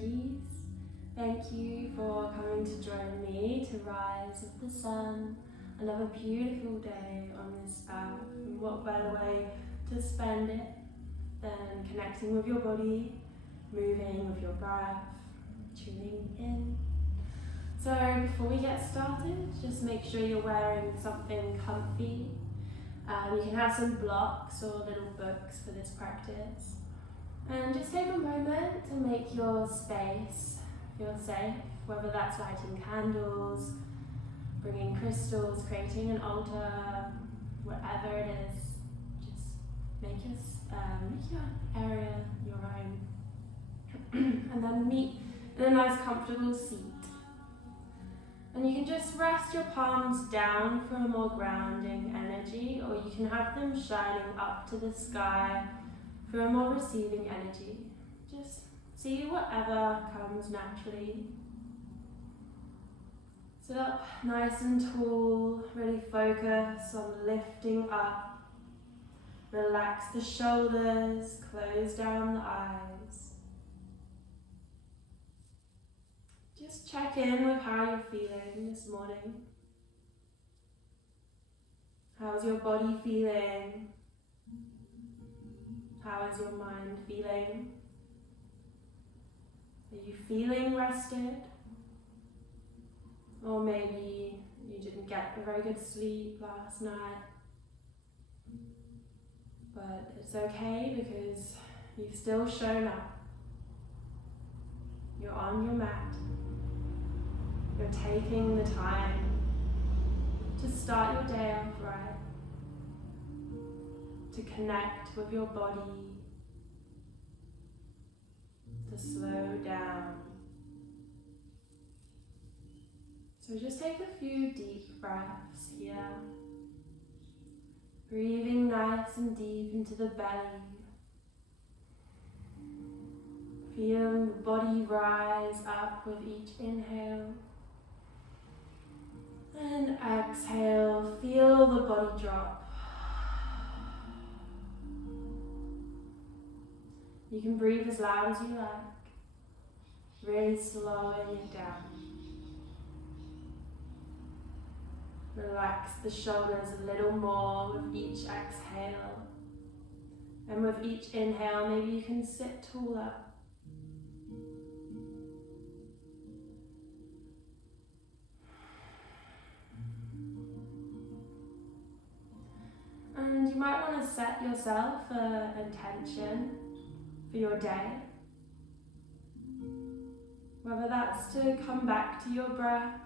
yogis. Thank you for coming to join me to rise with the sun. Another beautiful day on this earth, and what better way to spend it than connecting with your body, moving with your breath, tuning in. So before we get started, just make sure you're wearing something comfy. You can have some blocks or little books for this practice. And just take a moment to make your space feel safe, whether that's lighting candles, bringing crystals, creating an altar, whatever it is. Just make your area your own. And then meet in a nice comfortable seat. And you can just rest your palms down for a more grounding energy, or you can have them shining up to the sky for a more receiving energy. Just see whatever comes naturally. Sit up nice and tall, really focus on lifting up. Relax the shoulders, close down the eyes. Just check in with how you're feeling this morning. How's your body feeling? How is your mind feeling? Are you feeling rested? Or maybe you didn't get a very good sleep last night. But it's okay because you've still shown up. You're on your mat. You're taking the time to start your day off right, to connect with your body, to slow down. So just take a few deep breaths here, breathing nice and deep into the belly. Feel the body rise up with each inhale. And exhale, feel the body drop. You can breathe as loud as you like, really slowing it down. Relax the shoulders a little more with each exhale. And with each inhale, maybe you can sit taller. And you might want to set yourself an intention for your day. Whether that's to come back to your breath,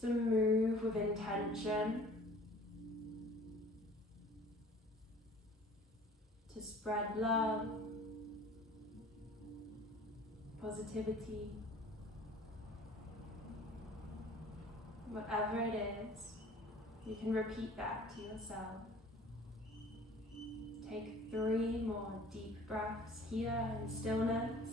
to move with intention, to spread love, positivity, whatever it is. You can repeat that to yourself. Take 3 more deep breaths here in stillness.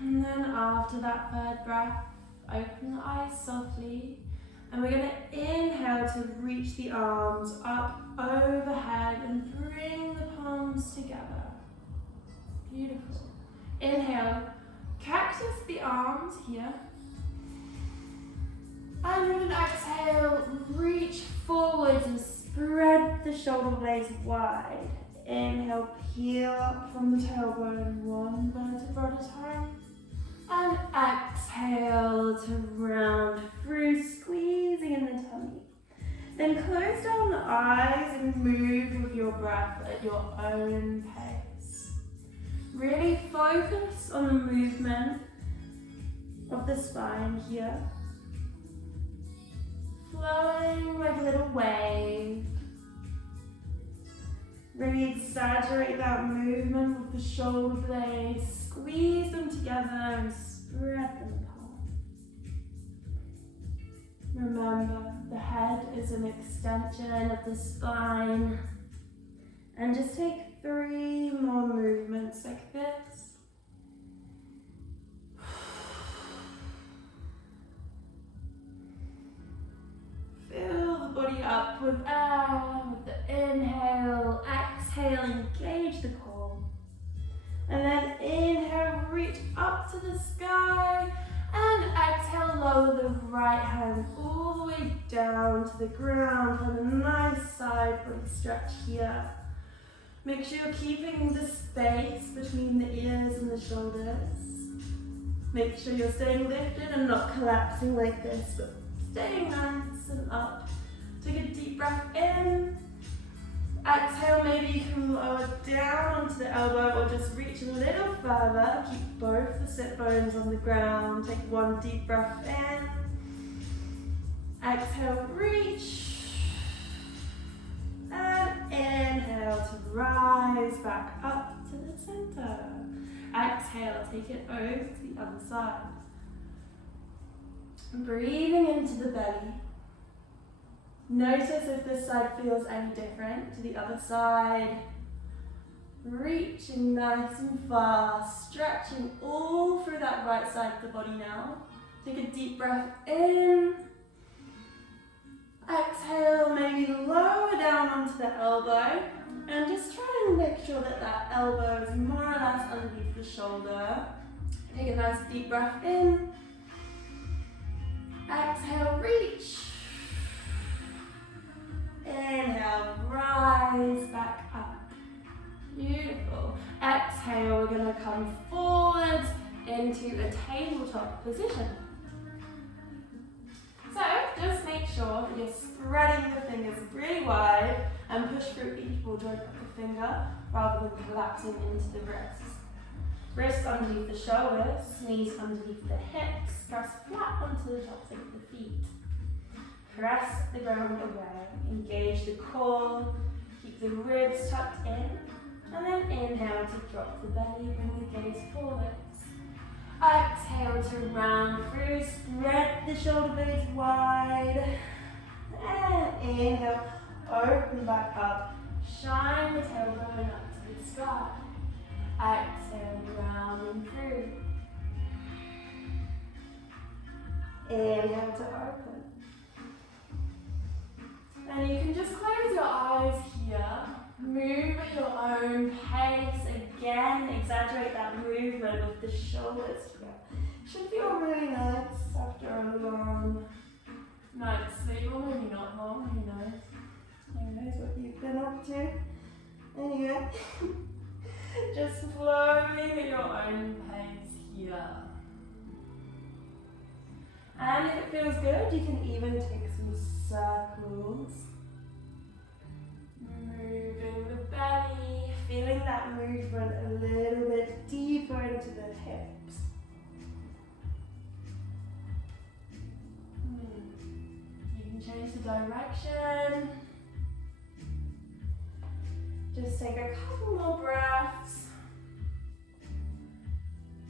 And then after that 3rd breath, open the eyes softly. And we're going to inhale to reach the arms up overhead and bring the palms together. Beautiful. Inhale, cactus the arms here. And with an exhale, reach forwards and spread the shoulder blades wide. Inhale, peel up from the tailbone, 1 vertebra at a time. And exhale to round through, squeezing in the tummy. Then close down the eyes and move with your breath at your own pace. Really focus on the movement of the spine here. Flowing like a little wave. Really exaggerate that movement with the shoulder blades. Squeeze them together and spread them apart. extension of the spine. And just take 3 more movements like this. Fill the body up with air, with the inhale, exhale, engage the core. And then inhale, reach up to the sky, and exhale, lower the right hand all the way down to the ground for a nice side body stretch here. Make sure you're keeping the space between the ears and the shoulders. Make sure you're staying lifted and not collapsing like this, but staying nice and up. Take a deep breath in. Exhale, maybe you can lower down onto the elbow or just reach a little further. Keep both the sit bones on the ground. Take 1 deep breath in. Exhale, reach. And inhale to rise back up to the center. Exhale, take it over to the other side. Breathing into the belly. Notice if this side feels any different to the other side. Reaching nice and fast, stretching all through that right side of the body now. Take a deep breath in. Exhale, maybe lower down onto the elbow. And just try and make sure that that elbow is more or less underneath the shoulder. Take a nice deep breath in. Exhale, reach. Inhale, rise back up. Beautiful. Exhale, we're going to come forwards into a tabletop position. So just make sure that you're spreading the fingers really wide and push through each ball joint of the finger rather than collapsing into the wrists. Wrists underneath the shoulders, knees underneath the hips, press flat onto the tops of the feet. Press the ground away, engage the core, keep the ribs tucked in, and then inhale to drop the belly, bring the gaze forwards. Exhale to round through, spread the shoulder blades wide, and inhale, open back up, shine the tailbone up to the sky. Exhale, rounding through. Inhale to open. And you can just close your eyes here. Move at your own pace. Again, exaggerate that movement with the shoulders here. Should feel really nice after a long night's sleep, or maybe not long, who knows? Who knows what you've been up to? Anyway, just flowing at your own pace here. And if it feels good, you can even take some circles. Moving the belly, feeling that movement a little bit deeper into the hips. You can change the direction. Just take a couple more breaths.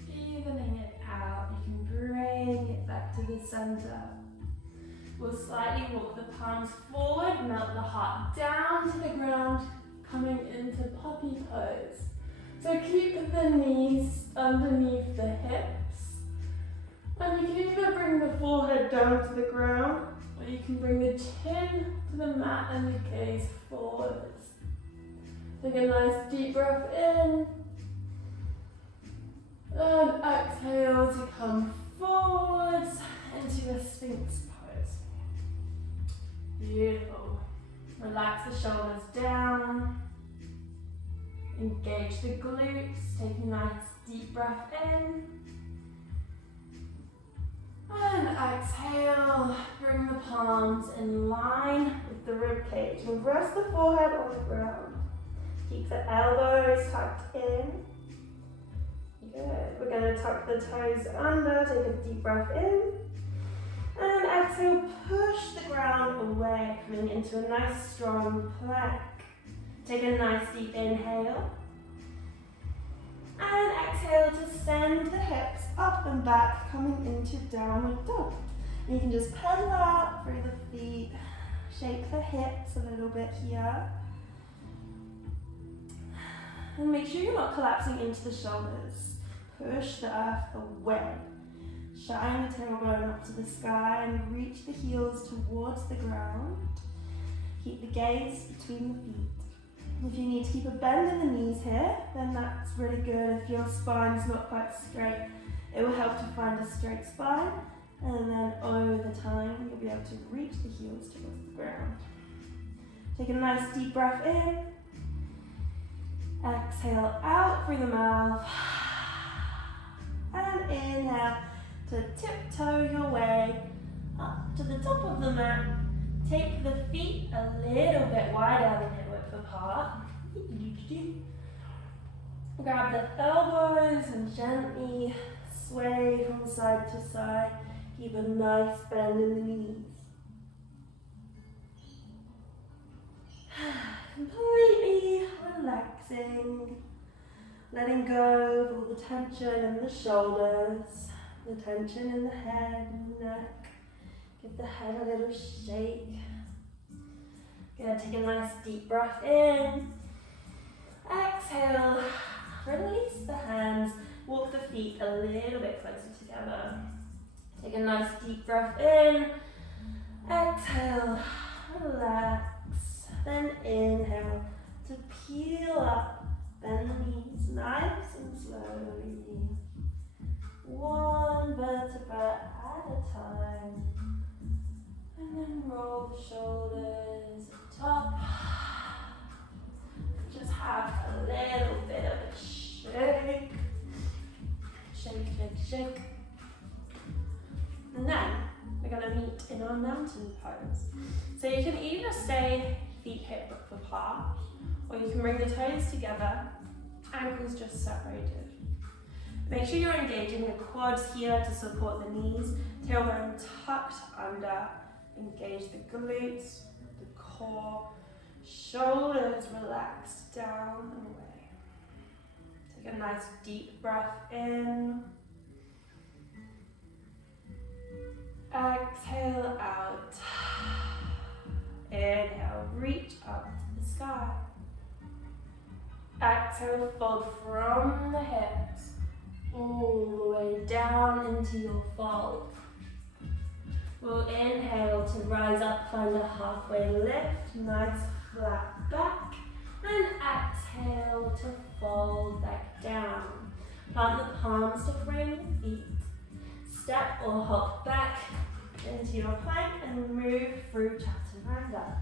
Evening it out. You can bring it back to the center. We'll slightly walk the palms forward, melt the heart down to the ground, coming into puppy pose. So keep the knees underneath the hips. And you can either bring the forehead down to the ground, or you can bring the chin to the mat and the gaze forwards. Take a nice deep breath in. And exhale to come forwards into a Sphinx pose. Beautiful. Relax the shoulders down. Engage the glutes. Take a nice deep breath in. And exhale. Bring the palms in line with the rib cage. And rest the forehead on the ground. Keep the elbows tucked in. Good. We're going to tuck the toes under. Take a deep breath in. And exhale, push the ground away, coming into a nice strong plank. Take a nice deep inhale. And exhale to send the hips up and back, coming into downward dog. And you can just pedal out through the feet, Shake the hips a little bit here. And make sure you're not collapsing into the shoulders. Push the earth away. Shine the tailbone up to the sky and reach the heels towards the ground. Keep the gaze between the feet. If you need to keep a bend in the knees here, then that's really good. If your spine's not quite straight, it will help to find a straight spine. And then over time, you'll be able to reach the heels towards the ground. Take a nice deep breath in. Exhale out through the mouth. And inhale to tiptoe your way up to the top of the mat. Take the feet a little bit wider than hip width apart. Grab the elbows and gently sway from side to side. Keep a nice bend in the knees. Completely relaxing. Letting go of all the tension in the shoulders, the tension in the head and the neck. Give the head a little shake. Gonna take a nice deep breath in. Exhale. Release the hands. Walk the feet a little bit closer together. Take a nice deep breath in. Exhale. Relax. Then inhale to peel up. Bend the knees nice and slowly. One vertebra at a time. And then roll the shoulders up. Just have a little bit of a shake. Shake, shake, shake. And then we're going to meet in our mountain pose. So you can either stay feet hip width apart, or you can bring the toes together, ankles just separated. Make sure you're engaging the quads here to support the knees, tailbone tucked under. Engage the glutes, the core, shoulders relaxed down and away. Take a nice deep breath in. Exhale out. Inhale, reach up to the sky. Exhale, fold from the hips all the way down into your fold. We'll inhale to rise up, find a halfway lift, nice flat back, and exhale to fold back down. Plant the palms to frame the feet. Step or hop back into your plank and move through Chaturanga.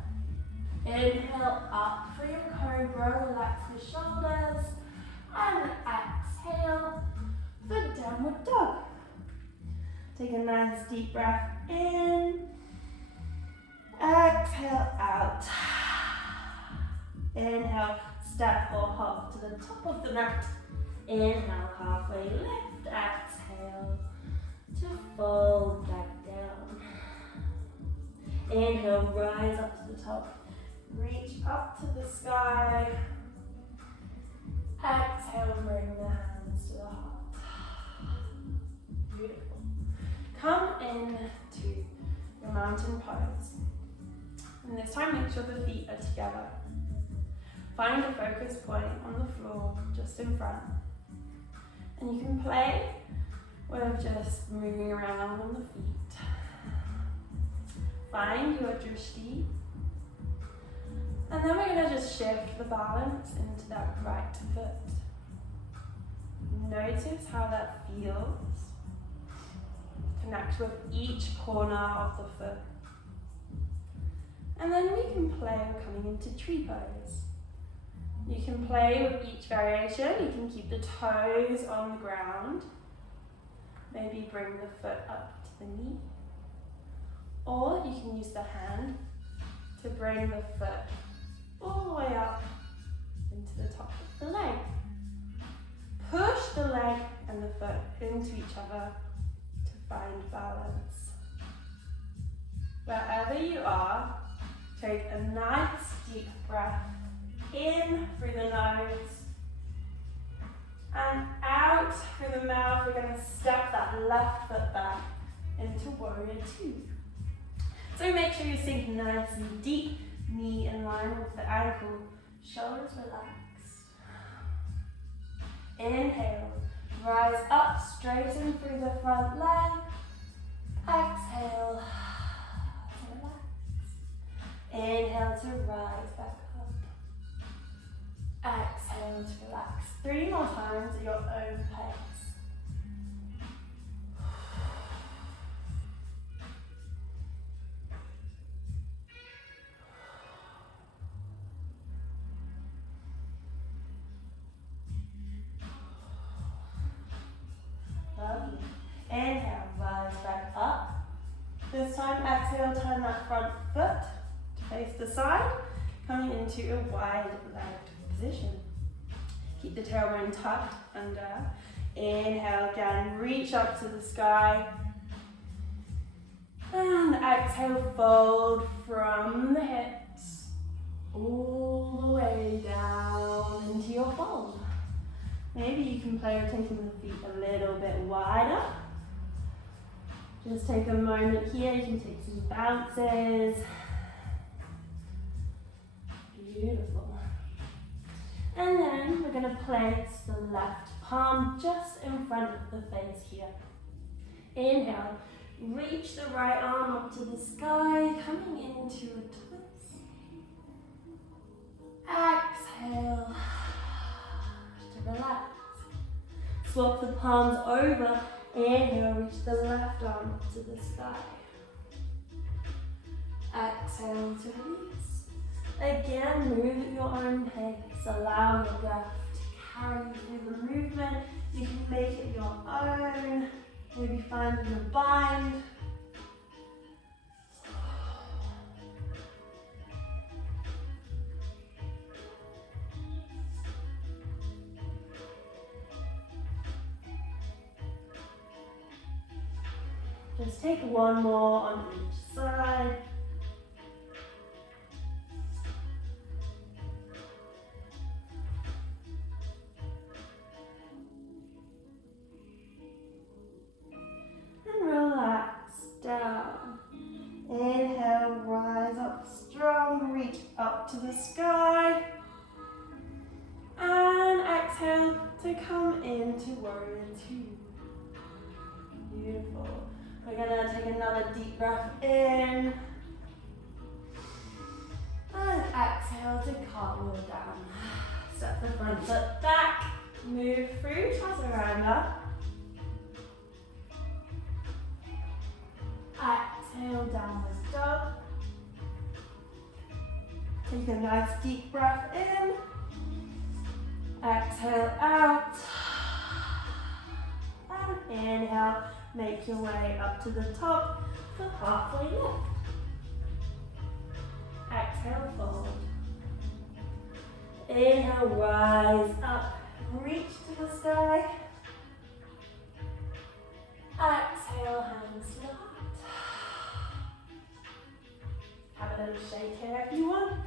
Inhale up for your cobra, relax the shoulders, and exhale for downward dog. Take a nice deep breath in. Exhale out. Inhale, step or hop to the top of the mat. Inhale, halfway lift. Exhale to fold back down. Inhale, rise up to the top. Reach up to the sky. Exhale, bring the hands to the heart. Beautiful. Come into your mountain pose. And this time, make sure the feet are together. Find a focus point on the floor just in front. And you can play with just moving around on the feet. Find your drishti. And then we're going to just shift the balance into that right foot. Notice how that feels. Connect with each corner of the foot. And then we can play with coming into tree pose. You can play with each variation. You can keep the toes on the ground. Maybe bring the foot up to the knee. Or you can use the hand to bring the foot all the way up into the top of the leg. Push the leg and the foot into each other to find balance. Wherever you are, take a nice deep breath in through the nose and out through the mouth. We're going to step that left foot back into warrior two. So make sure you're sinking nice and deep, knee in line with the ankle, shoulders relaxed. Inhale, rise up, straighten through the front leg. Exhale, relax. Inhale to rise back up. Exhale to relax. 3 more times at your own pace. Lovely. Inhale, rise back up. This time, exhale, turn that front foot to face the side, coming into a wide-legged position. Keep the tailbone tucked under. Inhale again, reach up to the sky. And exhale, fold from the hips all the way down into your fold. Maybe you can play with taking the feet a little bit wider. Just take a moment here, you can take some bounces. Beautiful. And then we're going to place the left palm just in front of the face here. Inhale, reach the right arm up to the sky, coming into a twist. Exhale, to relax. Swap the palms over. Inhale, reach the left arm up to the sky. Exhale to release. Again, move at your own pace. Allow your breath to carry you through the movement. You can make it your own. Maybe find your bind. Just take one more on each side. And relax down. Inhale, rise up strong, reach up to the sky. And exhale to come into warrior two. Beautiful. We're going to take another deep breath in. And exhale to cartwheel down. Step the front foot back. Move through chaturanga. Exhale, downward dog. Take a nice deep breath in. Exhale out. And inhale. Make your way up to the top for halfway lift. Exhale, fold. Inhale, rise up, reach to the sky. Exhale, hands to the heart. Have a little shake here if you want.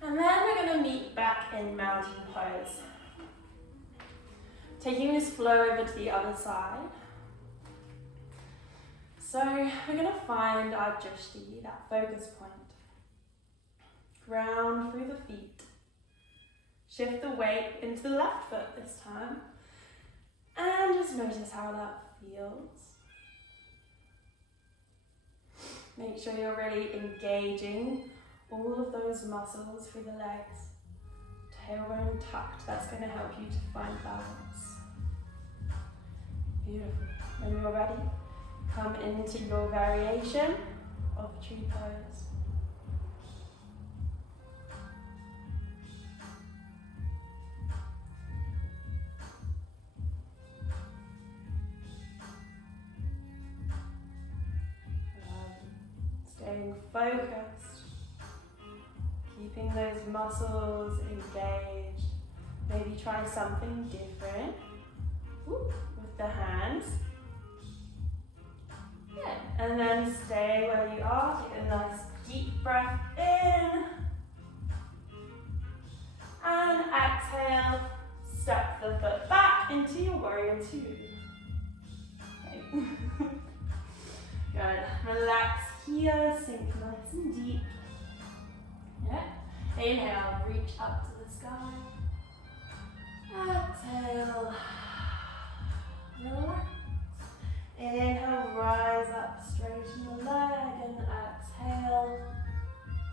And then we're going to meet back in mountain pose. Taking this flow over to the other side. So we're going to find our drishti, that focus point. Ground through the feet. Shift the weight into the left foot this time. And just notice how that feels. Make sure you're really engaging all of those muscles through the legs. Tailbone tucked, that's going to help you to find balance. Beautiful. When you're ready, come into your variation of tree pose. Staying focused, keeping those muscles engaged. Maybe try something different. Whoop. The hands. Good. And then stay where you are. Take a nice deep breath in. And exhale. Step the foot back into your warrior two. Okay. Good. Relax here, sink nice and deep. Yeah. Inhale, reach up to the sky. Exhale. Relax. Inhale, rise up, straighten the leg, and exhale.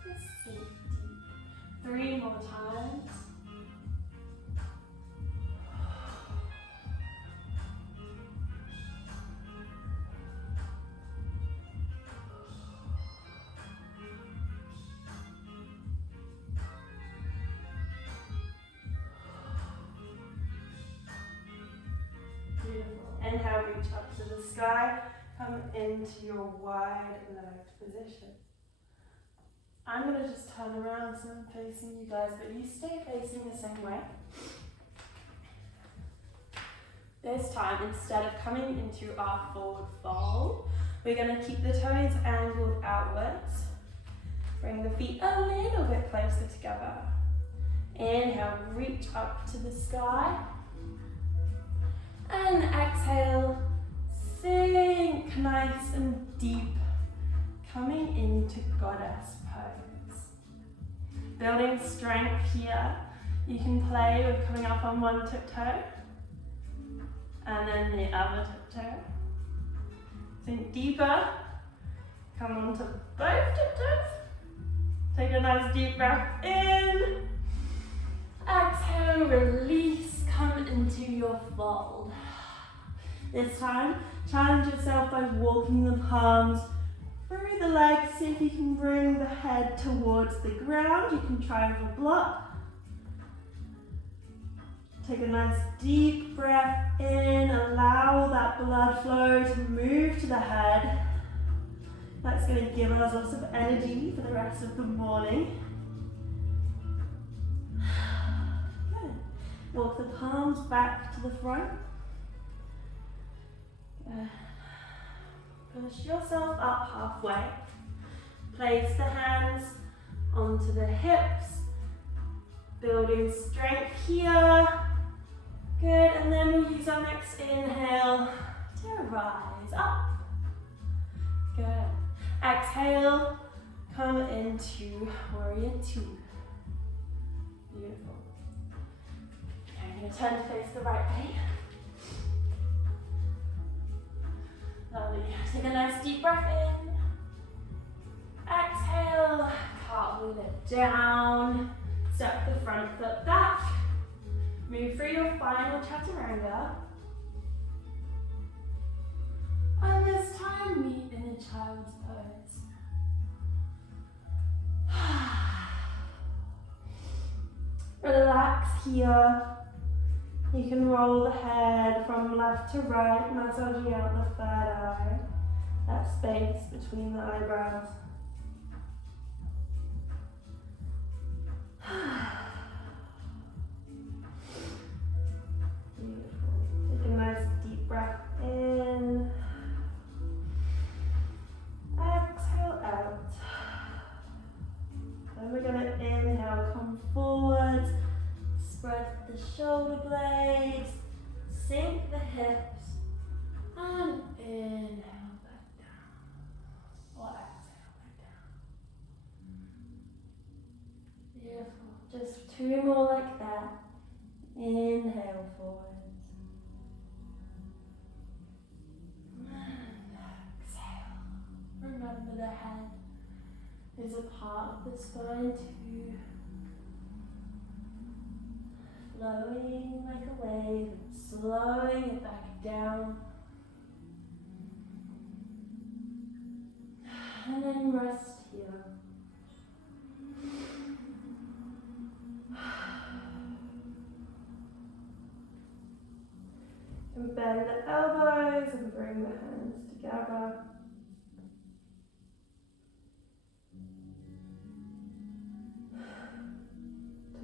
Just sink deep. 3 more times. Inhale, reach up to the sky, come into your wide-legged position. I'm going to just turn around so I'm facing you guys, but you stay facing the same way. This time, instead of coming into our forward fold, we're going to keep the toes angled outwards. Bring the feet a little bit closer together. Inhale, reach up to the sky. And exhale, sink nice and deep, coming into goddess pose. Building strength here. You can play with coming up on one tiptoe and then the other tiptoe. Sink deeper, come onto both tiptoes. Take a nice deep breath in. Exhale, release, come into your fold. This time, challenge yourself by walking the palms through the legs. See if you can bring the head towards the ground. You can try with a block. Take a nice deep breath in. Allow that blood flow to move to the head. That's going to give us lots of energy for the rest of the morning. Good. Walk the palms back to the front. Push yourself up halfway. Place the hands onto the hips. Building strength here. Good, and then we'll use our next inhale to rise up. Good. Exhale, come into warrior 2. Beautiful. Okay, I'm going to turn to face the right way. Lovely. Take a nice deep breath in. Exhale, cartwheel it down. Step the front foot back. Move through your final chaturanga. And this time, meet in a child's pose. Relax here. You can roll the head from left to right, massaging out the third eye, that space between the eyebrows. Beautiful. Take a nice deep breath in. Exhale out. Then we're going to inhale, come forwards. Spread the shoulder blades, sink the hips, and inhale back down. Or exhale back down. Beautiful. Just 2 more like that. Inhale forwards. And exhale. Remember the head is a part of the spine too. Flowing like a wave, slowing it back down. And then rest here. And bend the elbows and bring the hands together.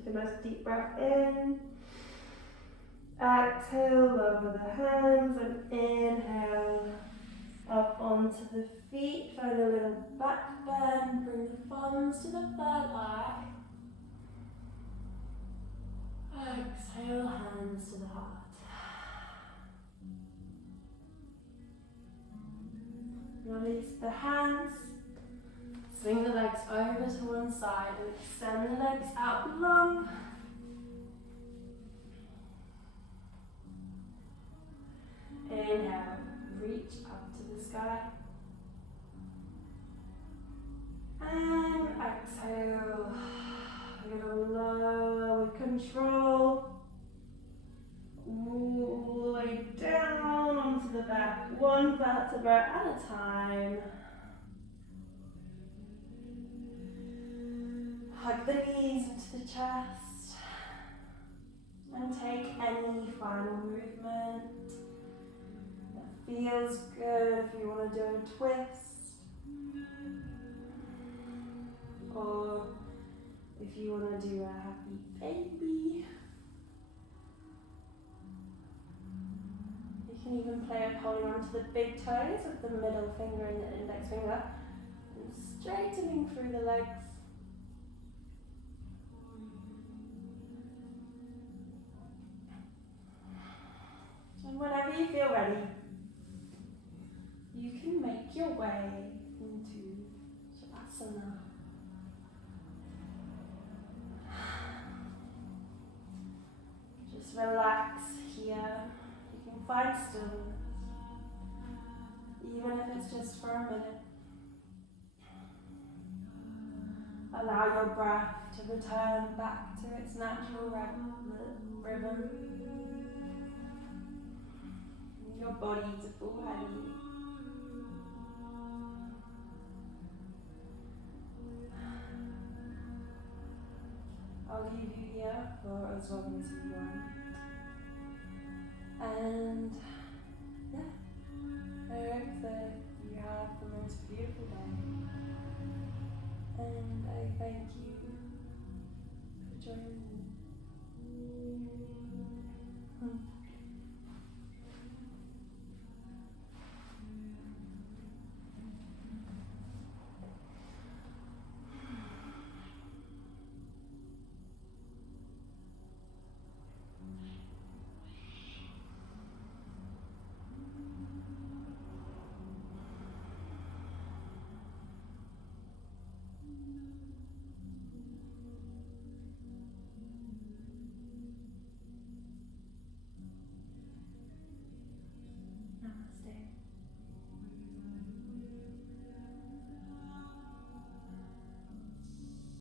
Take a nice deep breath in. Exhale, lower the hands and inhale up onto the feet. Find a little back bend. Bring the thumbs to the third eye. Exhale, hands to the heart. Release the hands. Swing the legs over to one side and extend the legs out long. Inhale, reach up to the sky. And exhale. We're going to lower with control. All the way down onto the back, one vertebra at a time. Hug the knees into the chest. And take any final movement that feels good. If you want to do a twist, or if you want to do a happy baby. You can even play with holding on to the big toes with the middle finger and the index finger and straightening through the legs. And whenever you feel ready, you can make your way into Shavasana. Just relax here. You can find stillness, even if it's just for a minute. Allow your breath to return back to its natural rhythm. Your body to feel heavy. I'll leave you here for as long as you want. And yeah, I hope that you have the most beautiful day. And I thank you for joining me.